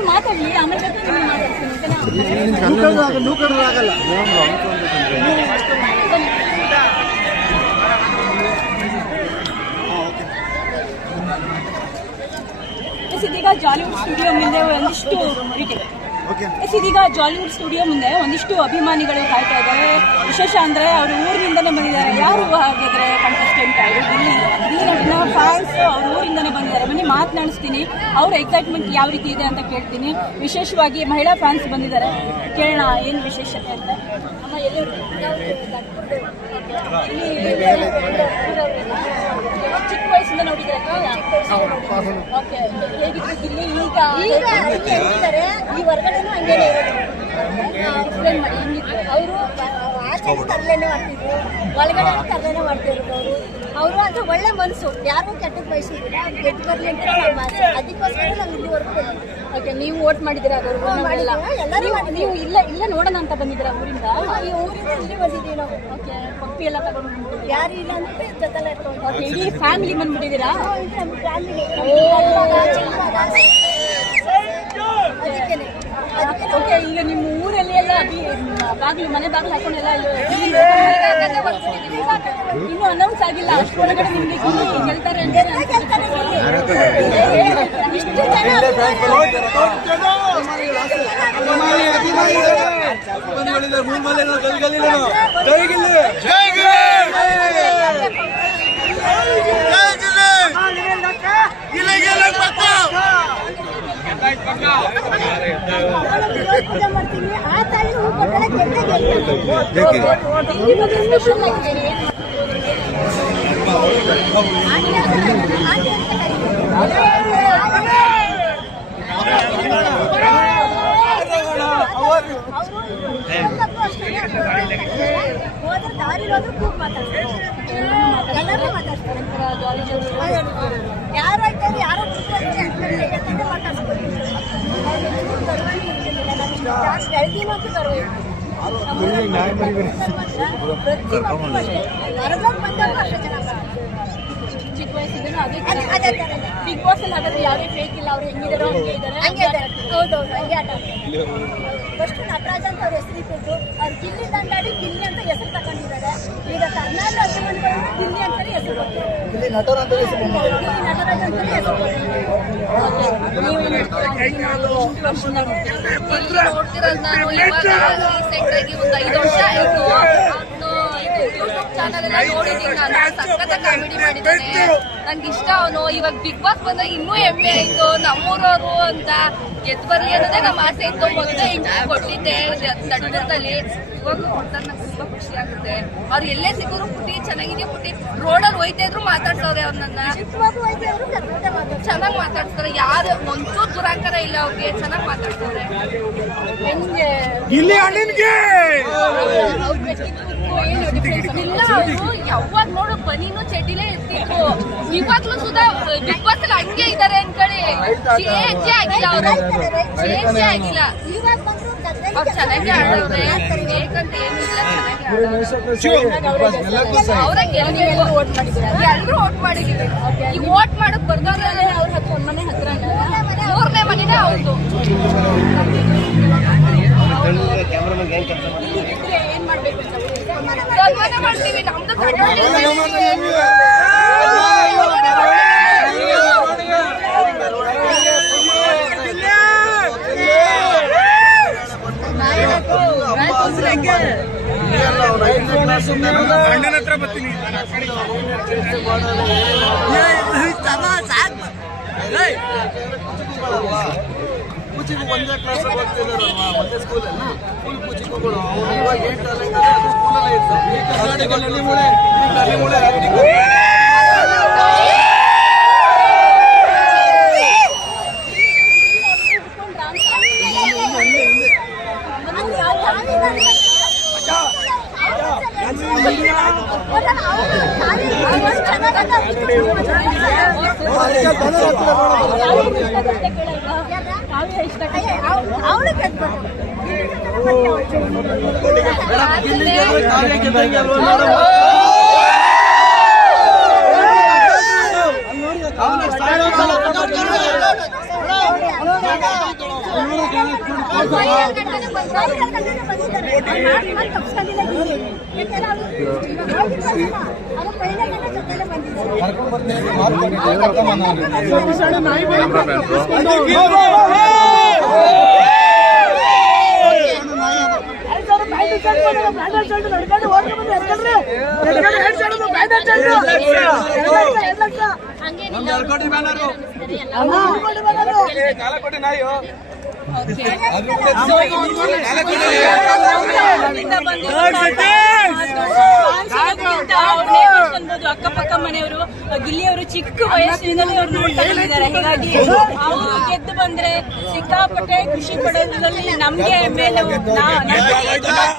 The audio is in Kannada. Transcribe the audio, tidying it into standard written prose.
ಅವ್ರು ಮಾತಾಡ್ಲಿ, ಆಮೇಲೆ ಇದೀಗ ಜಾಲಿವುಡ್ ಸ್ಟುಡಿಯೋ ಮುಂದೆ ಒಂದಿಷ್ಟು ಇದೀಗ ಜಾಲಿವುಡ್ ಸ್ಟುಡಿಯೋ ಮುಂದೆ ಒಂದಿಷ್ಟು ಅಭಿಮಾನಿಗಳು ಕಾಯ್ತಾ ಇದ್ದಾರೆ. ವಿಶೇಷ ಅಂದ್ರೆ ಅವರು ಊರಿನಿಂದನೇ ಬಂದಿದ್ದಾರೆ. ಯಾರು ಹಾಗಾದ್ರೆ ಕಂಟೆಸ್ಟೆಂಟ್ ಇಲ್ಲಿ ನಟಿನ ಫ್ಯಾನ್ಸ್ ಅವ್ರ ಊರಿಂದನೇ ಬಂದಿದ್ದಾರೆ. ಬನ್ನಿ ಮಾತನಾಡಿಸ್ತೀನಿ, ಅವ್ರ ಎಕ್ಸೈಟ್ಮೆಂಟ್ ಯಾವ ರೀತಿ ಇದೆ ಅಂತ ಕೇಳ್ತೀನಿ. ವಿಶೇಷವಾಗಿ ಮಹಿಳಾ ಫ್ಯಾನ್ಸ್ ಬಂದಿದ್ದಾರೆ, ಕೇಳೋಣ ಏನು ವಿಶೇಷತೆ ಅಂತ. ಅಮ್ಮ ಎಲ್ಲರೂ ಚಿಕ್ಕ ವಯಸ್ಸಿಂದ ನೋಡಿದ್ದಾರೆ. ಓಕೆ, ಹೇಗಿತ್ತು ಇಲ್ಲಿ? ಈಗ ಈ ಹೊರಗಡೆನೂ ಹಂಗೇನೆ ಎಕ್ಸ್ಪ್ಲೇನ್ ಮಾಡಿ ಹೆಂಗಿತ್ತು. ಅವರು ಆಚೆ ತರಲೇನೆ ಮಾಡ್ತಿದ್ರು, ಒಳಗಡೆ ತರಲೇನೆ ಮಾಡ್ತಿರೋದು. ಅವರು ಅದು ಒಳ್ಳೆ ಮನಸ್ಸು, ಯಾರಿಗೂ ಕೆಟ್ಟದ್ದು ಬಯಸಿದ್ರೆ ಗೆದ್ದು ಬರಲಿ ಅಂತ ನಮ್ಮ ಆಸೆ. ಅದಕ್ಕೋಸ್ಕರ ನಾವು ಇಲ್ಲಿವರೆಗೂ ಬಂದಿದ್ದೀವಿ. ಓಕೆ, ನೀವು ವೋಟ್ ಮಾಡಿದ್ದೀರಾ? ನೀವು ಇಲ್ಲ ನೋಡೋಣ ಅಂತ ಬಂದಿದ್ದೀರಾ ಊರಿಂದ? ಈ ಊರಿಂದ ಇಲ್ಲಿ ಬಂದಿದ್ದೀವಿ ನಾವು. ಓಕೆ, ಪಪ್ಪಿ ಎಲ್ಲ ತಗೊಂಡು ಯಾರು ಇಲ್ಲ ಅಂದ್ರೆ ಜೊತೆಲ್ಲ ಇಟ್ಕೊಂಡು. ಓಕೆ, ಇಡೀ ಫ್ಯಾಮಿಲಿ ಬಂದ್ಬಿಟ್ಟಿದ್ದೀರಾ? ಫ್ಯಾಮಿಲಿ. ಓಕೆ, ಈಗ ನಿಮ್ಮ ಊರಲ್ಲಿ ಎಲ್ಲ ಬಾಗಿಲು ಮನೆ ಬಾಗಿಲು ಹಾಕೊಂಡೆಲ್ಲ ಇನ್ನೂ ಅನೌನ್ಸ್ ಆಗಿಲ್ಲ. ಅಷ್ಟೊಳಗಡೆ ನಿಮ್ಗೆ ಗೆಲ್ತಾರೆ ಅಂತ ಇಷ್ಟು ಪೂಜೆ ಮಾಡ್ತೀವಿ. ಆ ತಾಯಿ ಹೂ ಕೊಟ್ಟರೆ ಹೋದ್ರೆ ದಾರಿರೋದು ಕೂಗ್ ಮಾತಾಡ್ತಾರೆ, ಎಲ್ಲರೂ ಮಾತಾಡ್ತಾರೆ. ಯಾರು ಆಯ್ತಾರೆ, ಯಾರೋ ಮಾತಾಡ್ಸ್ಕೊಳ್ತೀವಿ. ಬೆಳಗಿನಂತೂ ಬರಬೇಕು. ಚಿಕ್ಕ ವಯಸ್ಸಿಂದ ಅದೇ ತರ ಬಿಗ್ ಬಾಸ್ ಅಲ್ಲಿ ಹಾಗಾದ್ರೆ ಯಾವುದೇ ಫೇಕ್ ಇಲ್ಲ. ಅವ್ರು ಹೆಂಗಿದಾರೋ ಹಂಗೆ ಇದ್ದಾರೆ. ಹೌದೌದು, ಹಂಗೆ ಆಟ ಫಸ್ಟ್ ನಟರಾಜ್ ಅಂತ ಅವ್ರ ಹೆಸರು ಇಟ್ಟಿದ್ದು. ಅವ್ರು ಗಿಲ್ಲಿ ದಂಡಾಡಿ ಗಿಲ್ಲಿ ಅಂತ ಹೆಸರು ತಗೊಂಡಿದ್ದಾರೆ. ಈಗ ಕರ್ನಾಟಕ ಅಭಿಮಾನಿಗಳು ಗಿಲ್ಲಿ ಅಂತಾನೆ ಹೆಸರು ಕೊಡ್ತಾರೆ. ನಟರಾಜ್ ಅಂತಾನೆ ಹೆಸರು ನೋಡ್ತಿರೋದು ನಾನು. ಇವಾಗ ರೀಸೆಂಟ್ ಆಗಿ ಒಂದು 5 ವರ್ಷ ಆಯ್ತು ಯೂಟ್ಯೂಬ್ ಚಾನಲ್ ಎಲ್ಲ ನೋಡಿದ್ದೀನಿ ನಾನು. ಸಖತ್ ಕಾಮಿಡಿ ಮಾಡಿದ್ದಾನೆ, ನನ್ಗೆ ಇಷ್ಟ ಅವನು. ಇವಾಗ ಬಿಗ್ ಬಾಸ್ ಬಂದಾಗ ಇನ್ನೂ ಹೆಮ್ಮೆ ಆಯ್ತು, ನಮ್ಮೂರವರು ಅಂತ ಗೆದ್ದು ಬರ್ಲಿ ಅನ್ನೋದೇ ನಮ್ಮ ಆಸೆ ಇತ್ತು. ಮೊದಲೇ ಇಂಟರ್ವ್ಯೂ ಕೊಟ್ಟಿದ್ದೆ ತಡದಲ್ಲಿ, ಇವಾಗ ಕೊಡ್ತಾರೆ. ನಂಗೆ ತುಂಬಾ ಖುಷಿ ಆಗುತ್ತೆ. ಅವ್ರು ಎಲ್ಲೇ ಸಿಕ್ಕರು ಪುಟ್ಟಿ ಚೆನ್ನಾಗಿದೆ ಪುಟ್ಟಿ, ರೋಡಲ್ಲಿ ಹೋಯ್ತಾ ಇದ್ರು ಮಾತಾಡ್ಸವ್ರೆ ಅವ್ರನ್ನ, ಚೆನ್ನಾಗಿ ಮಾತಾಡ್ತಾರೆ. ಯಾರು ಒಂಚೂರು ದುರಾಂಕರ ಇಲ್ಲ ಅವ್ರಿಗೆ, ಚೆನ್ನಾಗಿ ಮಾತಾಡ್ತಾರೆ. ಇಲ್ಲ, ಅವರು ಯಾವಾಗ ನೋಡು ಬನೀನು ಚಡ್ಡಿಲೇ ಇರ್ತಿದ್ರು. ಇವಾಗ್ಲೂ ಸುಧಾ ಬಿಗ್ ಬಾಸ್ ಅಲ್ಲಿ ಹಂಗೆ ಇದಾರೆ ಅನ್ಕೊಳ್ಳಿ. ಚೇಂಜೇ ಆಗಿಲ್ಲ, ಅವರು ಚೇಂಜೇ ಆಗಿಲ್ಲ. ಅವ್ರು ಚೆನ್ನಾಗಿ ಆಡೋರೆ, ಬೇಕಂತ ಏನಿಲ್ಲ, ಅವರೇ ಎಲ್ಲರೂ ವೋಟ್ ಮಾಡಿದೀವಿ. ಈ ವೋಟ್ ಮಾಡಕ್ ಬರ್ದವ್ರೆ ಅವ್ರ ಹತ್ರ ಮನೆ ಹತ್ರ 3ನೇ ಮನೆನೇ ಅವ್ರದ್ದು. ಏನ್ ಮಾಡ್ಬೇಕು? ಸನ್ಮಾನ ಮಾಡ್ತೀವಿ. ನಮ್ದು ಗಂಡನ ಹತ್ರ ಬರ್ತೀನಿ. ಪೂಚಿಗೂ ಒಂದೇ ಕ್ಲಾಸ್ ಓದ್ತಿದ್ದಾರೆ, ಒಂದೇ ಸ್ಕೂಲಲ್ಲಿ ಫುಲ್ ಪೂಚಿಗಳು. ಇವಾಗ 8 ಅದು ಸ್ಕೂಲಲ್ಲೇ ಇರ್ತಾರೆ. ಈ ಕರ್ನಾಟಕದಲ್ಲಿ ಮೂಳೆ ಅಕ್ಕಪಕ್ಕ ಮನೆಯವರು ಗಿಲ್ಲಿಯವರು ಚಿಕ್ಕ ವಯಸ್ಸಿನಿಂದಲೇ ಅವ್ರು ನೋಡ್ತಾ ಬಂದಿದ್ದಾರೆ. ಹೀಗಾಗಿ ಅವರು ಗೆದ್ದು ಬಂದ್ರೆ ಸಿಕ್ಕಾಪಟ್ಟೆ ಖುಷಿ ಪಡೋದ್ರಲ್ಲಿ ನಮ್ಗೆ ಮೇಲೆ